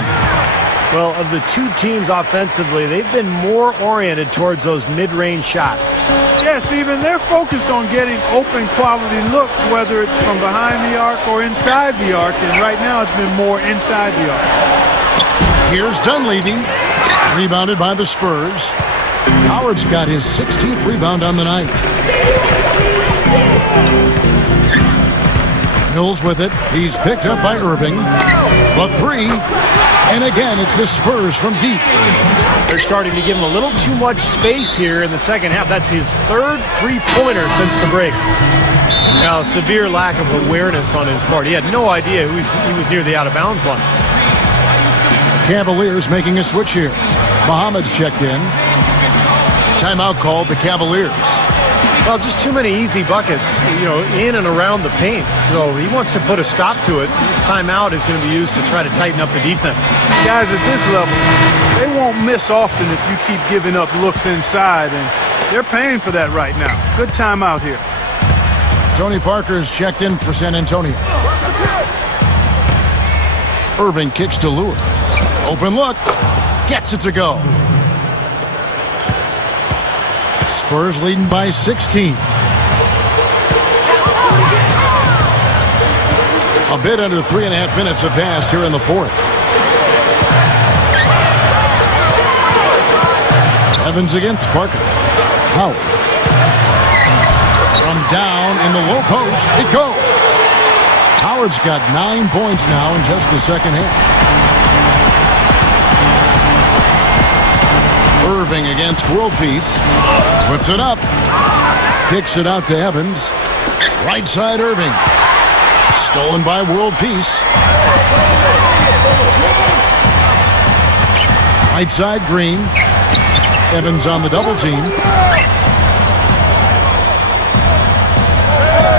Well, of the two teams offensively, they've been more oriented towards those mid-range shots. Yeah, Steven, they're focused on getting open quality looks, whether it's from behind the arc or inside the arc. And right now it's been more inside the arc. Here's Dunleavy. Rebounded by the Spurs. Howard's got his 16th rebound on the night. Mills with it. He's picked up by Irving. The three. And again, it's the Spurs from deep. They're starting to give him a little too much space here in the second half. That's his third three-pointer since the break. Now, severe lack of awareness on his part. He had no idea he was near the out-of-bounds line. Cavaliers making a switch here. Muhammad's checked in. Timeout called the Cavaliers. Well, just too many easy buckets, in and around the paint. So he wants to put a stop to it. This timeout is going to be used to try to tighten up the defense. Guys at this level, they won't miss often if you keep giving up looks inside, and they're paying for that right now. Good timeout here. Tony Parker's checked in for San Antonio. Irving kicks to Lure. Open look. Gets it to go. Spurs leading by 16. A bit under 3.5 minutes have passed here in the fourth. Evans against Parker. Howard. From down in the low post, it goes. Howard's got 9 points now in just the second half. Irving against World Peace. Puts it up. Kicks it out to Evans. Right side Irving. Stolen by World Peace. Right side Green. Evans on the double team.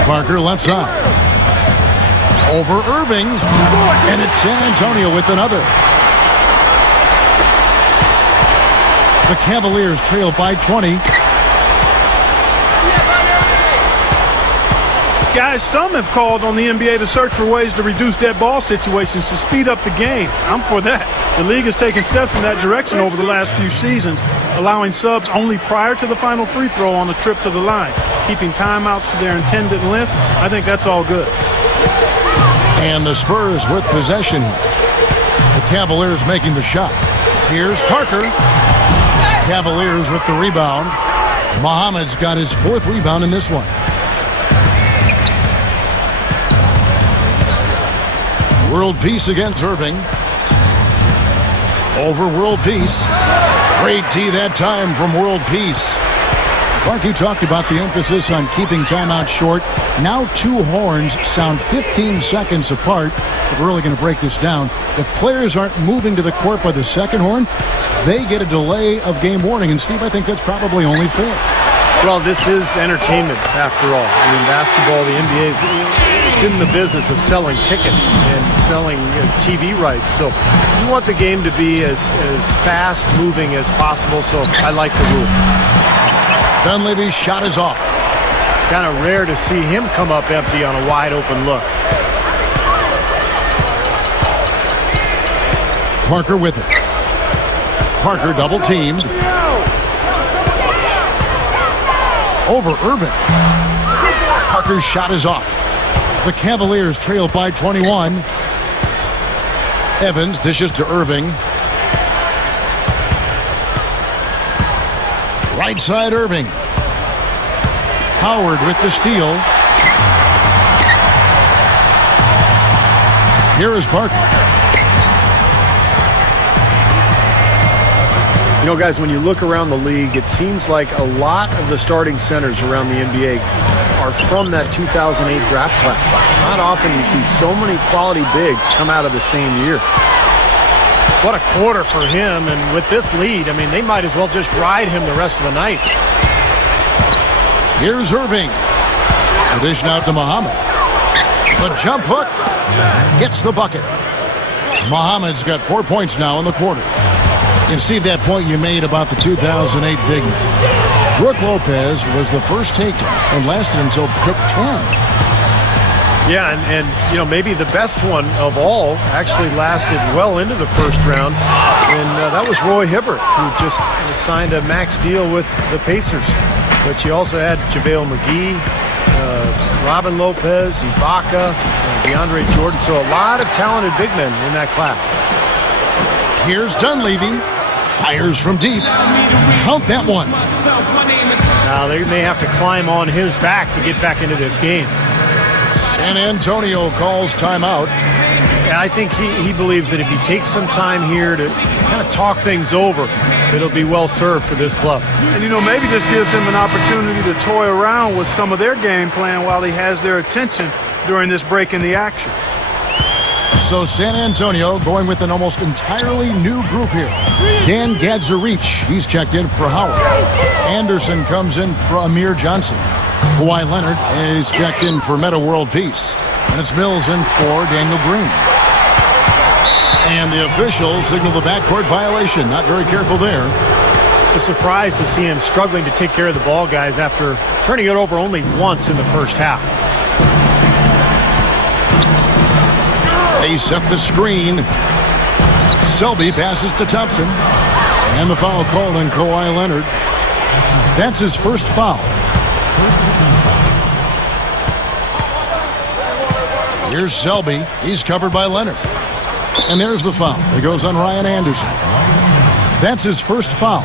Parker left side. Over Irving. And it's San Antonio with another. The Cavaliers trail by 20. Guys, some have called on the NBA to search for ways to reduce dead ball situations to speed up the game. I'm for that. The league has taken steps in that direction over the last few seasons, allowing subs only prior to the final free throw on the trip to the line, keeping timeouts to their intended length. I think that's all good. And the Spurs with possession. The Cavaliers making the shot. Here's Parker. Cavaliers with the rebound. Muhammad's got his fourth rebound in this one. World Peace against Irving. Over World Peace. Great tee that time from World Peace. Clark, talked about the emphasis on keeping timeout short. Now two horns sound 15 seconds apart. If we're really going to break this down, if players aren't moving to the court by the second horn, they get a delay of game warning. And, Steve, I think that's probably only fair. Well, this is entertainment, after all. In basketball, the NBA it's in the business of selling tickets and selling TV rights. So you want the game to be as fast-moving as possible, so I like the rule. Dunleavy's shot is off. Kind of rare to see him come up empty on a wide-open look. Parker with it. Parker double-teamed. Over Irving. Parker's shot is off. The Cavaliers trail by 21. Evans dishes to Irving. Right side Irving. Howard with the steal. Here is Parker. You know, guys, when you look around the league, it seems like a lot of the starting centers around the NBA are from that 2008 draft class. Not often you see so many quality bigs come out of the same year. What a quarter for him, and with this lead, I mean, they might as well just ride him the rest of the night. Here's Irving. The dish out to Muhammad. The jump hook gets the bucket. Muhammad's got 4 points now in the quarter. And, Steve, that point you made about the 2008 big man. Brook Lopez was the first taken and lasted until pick 10. Yeah, and you know, maybe the best one of all actually lasted well into the first round, and that was Roy Hibbert, who just signed a max deal with the Pacers. But you also had JaVale McGee, Robin Lopez, Ibaka, DeAndre Jordan, so a lot of talented big men in that class. Here's Dunleavy. Fires from deep. Count that one. Now they may have to climb on his back to get back into this game. San Antonio calls timeout. Yeah, I think he believes that if he takes some time here to kind of talk things over, it'll be well served for this club. And, maybe this gives him an opportunity to toy around with some of their game plan while he has their attention during this break in the action. So San Antonio going with an almost entirely new group here. Dan Gadzarich, he's checked in for Howard. Anderson comes in for Amir Johnson. Kawhi Leonard is checked in for Metta World Peace. And it's Mills in for Daniel Green. And the officials signal the backcourt violation. Not very careful there. It's a surprise to see him struggling to take care of the ball, guys, after turning it over only once in the first half. They set the screen. Selby passes to Thompson. And the foul called on Kawhi Leonard. That's his first foul. Here's Selby. He's covered by Leonard. And there's the foul. It goes on Ryan Anderson. That's his first foul.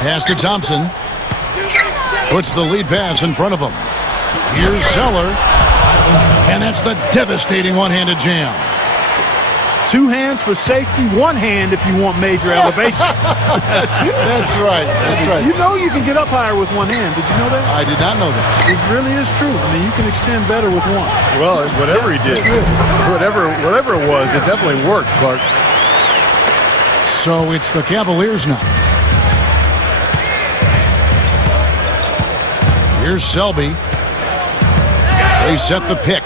Pass to Thompson. Puts the lead pass in front of him. Here's Zeller. And that's the devastating one-handed jam. 2 hands for safety, 1 hand if you want major elevation. That's right. That's right. You can get up higher with 1 hand. Did you know that? I did not know that. It really is true. I mean, you can extend better with 1. Well, whatever he did, whatever it was, it definitely worked, Clark. So it's the Cavaliers now. Here's Selby. They set the pick.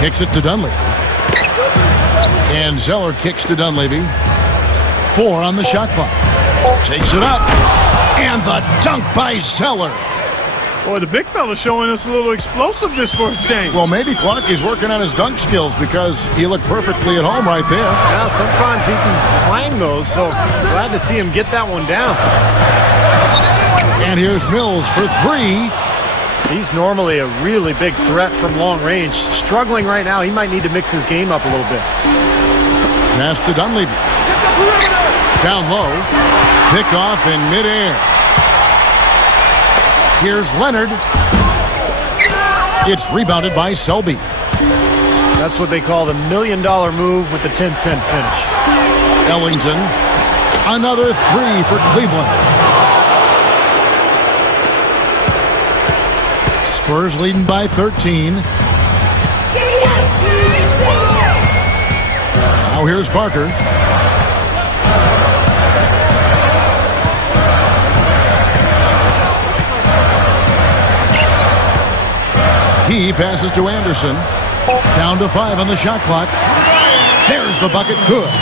Kicks it to Dunleavy. And Zeller kicks to Dunleavy. 4 on the shot clock. Takes it up. And the dunk by Zeller. Boy, the big fella's showing us a little explosiveness for a change. Well, maybe Clark is working on his dunk skills because he looked perfectly at home right there. Yeah, sometimes he can clang those, so glad to see him get that one down. And here's Mills for 3. He's normally a really big threat from long range. Struggling right now. He might need to mix his game up a little bit. Pass to Dunleavy. Down low. Pick off in midair. Here's Leonard. It's rebounded by Selby. That's what they call the $1 million move with the 10-cent finish. Ellington. Another 3 for Cleveland. Spurs leading by 13. Now here's Parker. He passes to Anderson. Down to 5 on the shot clock. There's the bucket. Good.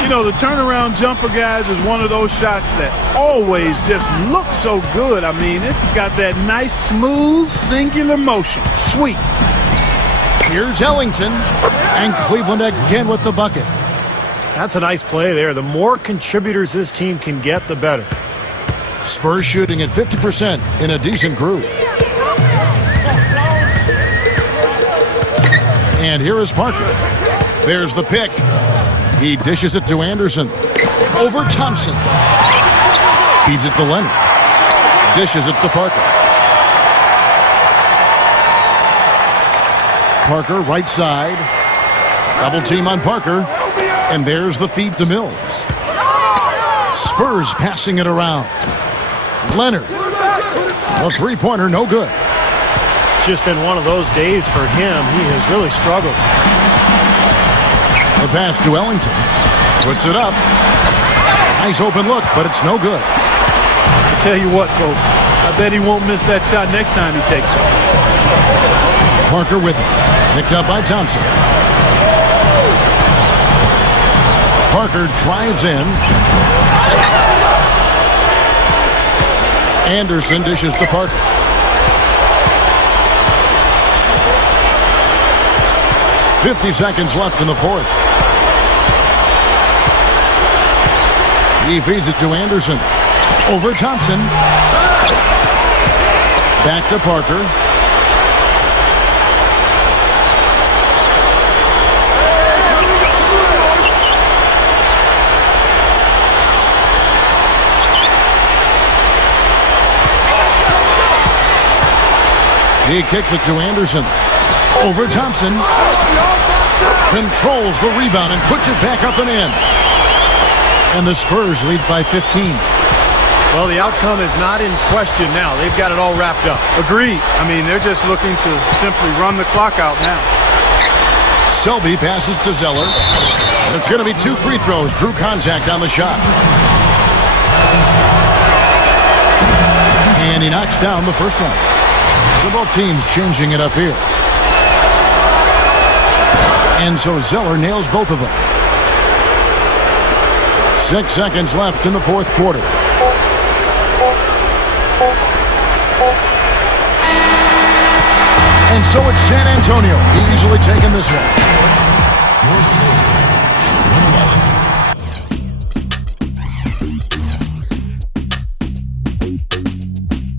The turnaround jumper, guys, is one of those shots that always just looks so good. I mean, it's got that nice, smooth, singular motion. Sweet. Here's Ellington. And Cleveland again with the bucket. That's a nice play there. The more contributors this team can get, the better. Spurs shooting at 50% in a decent groove. And here is Parker. There's the pick. He dishes it to Anderson. Over Thompson. Feeds it to Leonard. Dishes it to Parker. Parker, right side. Double team on Parker. And there's the feed to Mills. Spurs passing it around. Leonard. A three-pointer, no good. It's just been one of those days for him. He has really struggled. The pass to Ellington. Puts it up. Nice open look, but it's no good. I tell you what, folks, I bet he won't miss that shot next time he takes it. Parker with it. Picked up by Thompson. Parker drives in. Anderson dishes to Parker. .50 seconds left in the fourth. He feeds it to Anderson. Over Thompson. Back to Parker. He kicks it to Anderson. Over Thompson. Controls the rebound and puts it back up and in. And the Spurs lead by 15. Well, the outcome is not in question now. They've got it all wrapped up. Agreed. I mean, they're just looking to simply run the clock out now. Selby passes to Zeller. And it's going to be 2 free throws. Drew contact on the shot. And he knocks down the first one. So both teams changing it up here. And so Zeller nails both of them. 6 seconds left in the fourth quarter. And so it's San Antonio easily taking this one.